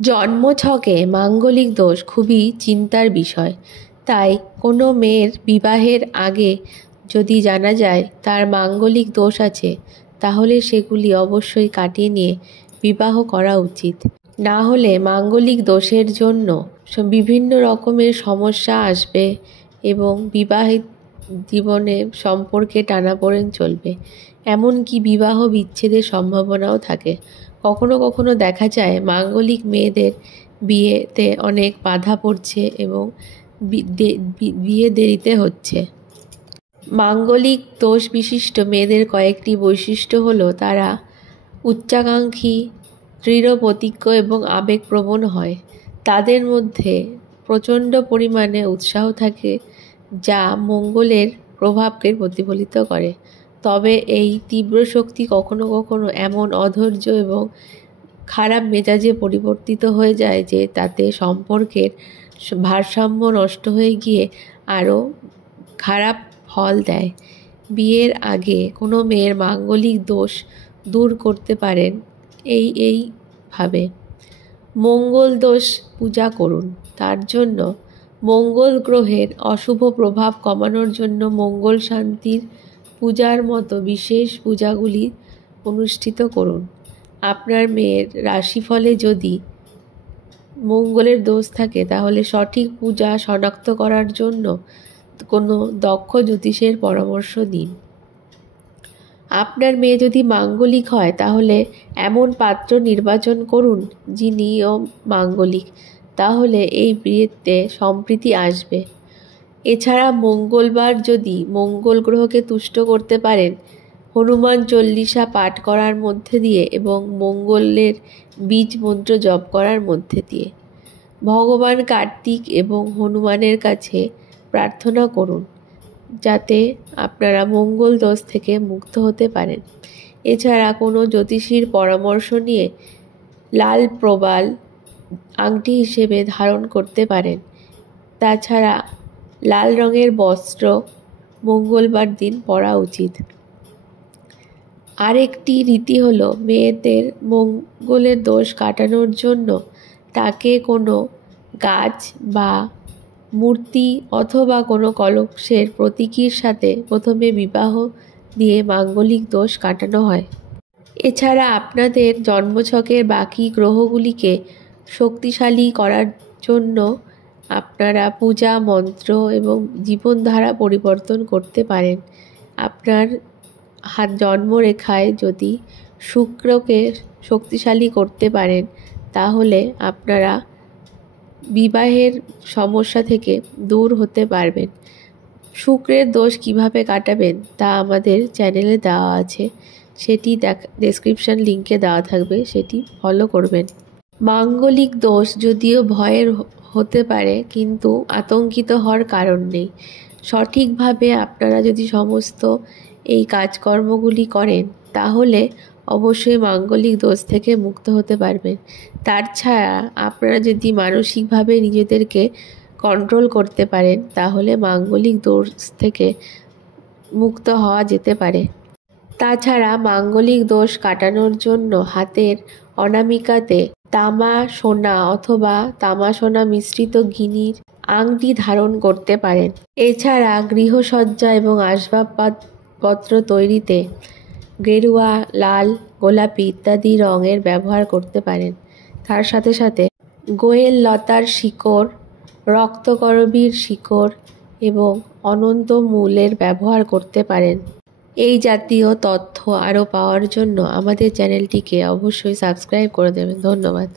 জন্মছকে মাঙ্গলিক দোষ খুবই চিন্তার বিষয়। তাই কোনো মেয়ের বিবাহের আগে যদি জানা যায় তার মাঙ্গলিক দোষ আছে, তাহলে সেগুলি অবশ্যই কাটিয়ে নিয়ে বিবাহ করা উচিত। না হলে মাঙ্গলিক দোষের জন্য বিভিন্ন রকমের সমস্যা আসবে এবং বিবাহিত জীবনে সম্পর্কে টানাপোড়েন চলবে, এমনকি বিবাহ বিচ্ছেদের সম্ভাবনাও থাকে। কখনো কখনো দেখা যায় মাঙ্গলিক মেয়েদের বিয়েতে অনেক বাধা পড়ছে এবং বিয়ে দেরিতে হচ্ছে। মাঙ্গলিক দোষ বিশিষ্ট মেয়েদের কয়েকটি বৈশিষ্ট্য হলো, তারা উচ্চাকাঙ্ক্ষী, দৃঢ় প্রতিজ্ঞ এবং আবেগপ্রবণ হয়। তাদের মধ্যে প্রচণ্ড পরিমাণে উৎসাহ থাকে, যা মঙ্গলের প্রভাবকে প্রতিফলিত করে। তবে এই তীব্র শক্তি কখনো কখনো এমন অধৈর্য এবং খারাপ মেজাজে পরিবর্তিত হয়ে যায় যে তাতে সম্পর্কের ভারসাম্য নষ্ট হয়ে গিয়ে আরও খারাপ ফল দেয়। বিয়ের আগে কোনো মেয়ের মাঙ্গলিক দোষ দূর করতে পারেন এইভাবে। মঙ্গল দোষ পূজা করুন। তার জন্য মঙ্গল গ্রহের অশুভ প্রভাব কমানোর জন্য মঙ্গল শান্তির পূজার মতো বিশেষ পূজাগুলি অনুষ্ঠিত করুন। আপনার মেয়ের রাশিফলে যদি মঙ্গলের দোষ থাকে, তাহলে সঠিক পূজা শনাক্ত করার জন্য কোনো দক্ষ জ্যোতিষের পরামর্শ দিন। আপনার মেয়ে যদি মাঙ্গলিক হয়, তাহলে এমন পাত্র নির্বাচন করুন যিনিও মাঙ্গলিক, তাহলে এই বিয়েতে সম্প্রীতি আসবে। এছাড়া মঙ্গলবার যদি মঙ্গল গ্রহকে তুষ্ট করতে পারেন হনুমান চল্লিশা পাঠ করার মধ্যে দিয়ে এবং মঙ্গলের বীজ মন্ত্র জপ করার মধ্যে দিয়ে। ভগবান কার্তিক এবং হনুমানের কাছে প্রার্থনা করুন যাতে আপনারা মঙ্গল দোষ থেকে মুক্ত হতে পারেন। এছাড়া কোনো জ্যোতিষীর পরামর্শ নিয়ে লাল প্রবাল আংটি হিসেবে ধারণ করতে পারেন। তাছাড়া লাল রঙের বস্ত্র মঙ্গলবার দিন পরা উচিত। আরেকটি রীতি হলো, মেয়েদের মঙ্গলের দোষ কাটানোর জন্য তাকে কোনো গাছ বা মূর্তি অথবা কোনো কলসের প্রতীকীর সাথে প্রথমে বিবাহ দিয়ে মাঙ্গলিক দোষ কাটানো হয়। এছাড়া আপনাদের জন্মছকের বাকি গ্রহগুলিকে শক্তিশালী করার জন্য আপনারা পূজা মন্ত্র এবং জীবনধারা পরিবর্তন করতে পারেন। আপনার জন্মরেখায় যদি শুক্রকে শক্তিশালী করতে পারেন, তাহলে আপনারা বিবাহের সমস্যা থেকে দূর হতে পারবেন। শুক্রের দোষ কিভাবে কাটাবেন তা আমাদের চ্যানেলে দেওয়া আছে, সেটি ডেসক্রিপশন লিঙ্কে দেওয়া থাকবে, সেটি ফলো করবেন। মাঙ্গলিক দোষ যদিও ভয়ের হতে পারে, কিন্তু আতঙ্কিত হওয়ার কারণ নেই। সঠিকভাবে আপনারা যদি সমস্ত এই কাজকর্মগুলি করেন, তাহলে অবশ্যই মাঙ্গলিক দোষ থেকে মুক্ত হতে পারবেন। তাছাড়া আপনারা যদি মানসিকভাবে নিজেদেরকে কন্ট্রোল করতে পারেন, তাহলে মাঙ্গলিক দোষ থেকে মুক্ত হওয়া যেতে পারে। তাছাড়া মাঙ্গলিক দোষ কাটানোর জন্য হাতের অনামিকাতে তামা সোনা অথবা তামা সোনা মিশ্রিত গিনির আংটি ধারণ করতে পারেন। এছাড়া গৃহসজ্জা এবং আসবাবপত্র তৈরিতে গেরুয়া, লাল, গোলাপি ইত্যাদি রঙের ব্যবহার করতে পারেন। তার সাথে সাথে গোয়েল লতার শিকড়, রক্তকরবীর শিকড় এবং অনন্ত মূলের ব্যবহার করতে পারেন। এই জাতীয় তথ্য আরও পাওয়ার জন্য আমাদের চ্যানেলটিকে অবশ্যই সাবস্ক্রাইব করে দেবেন। ধন্যবাদ।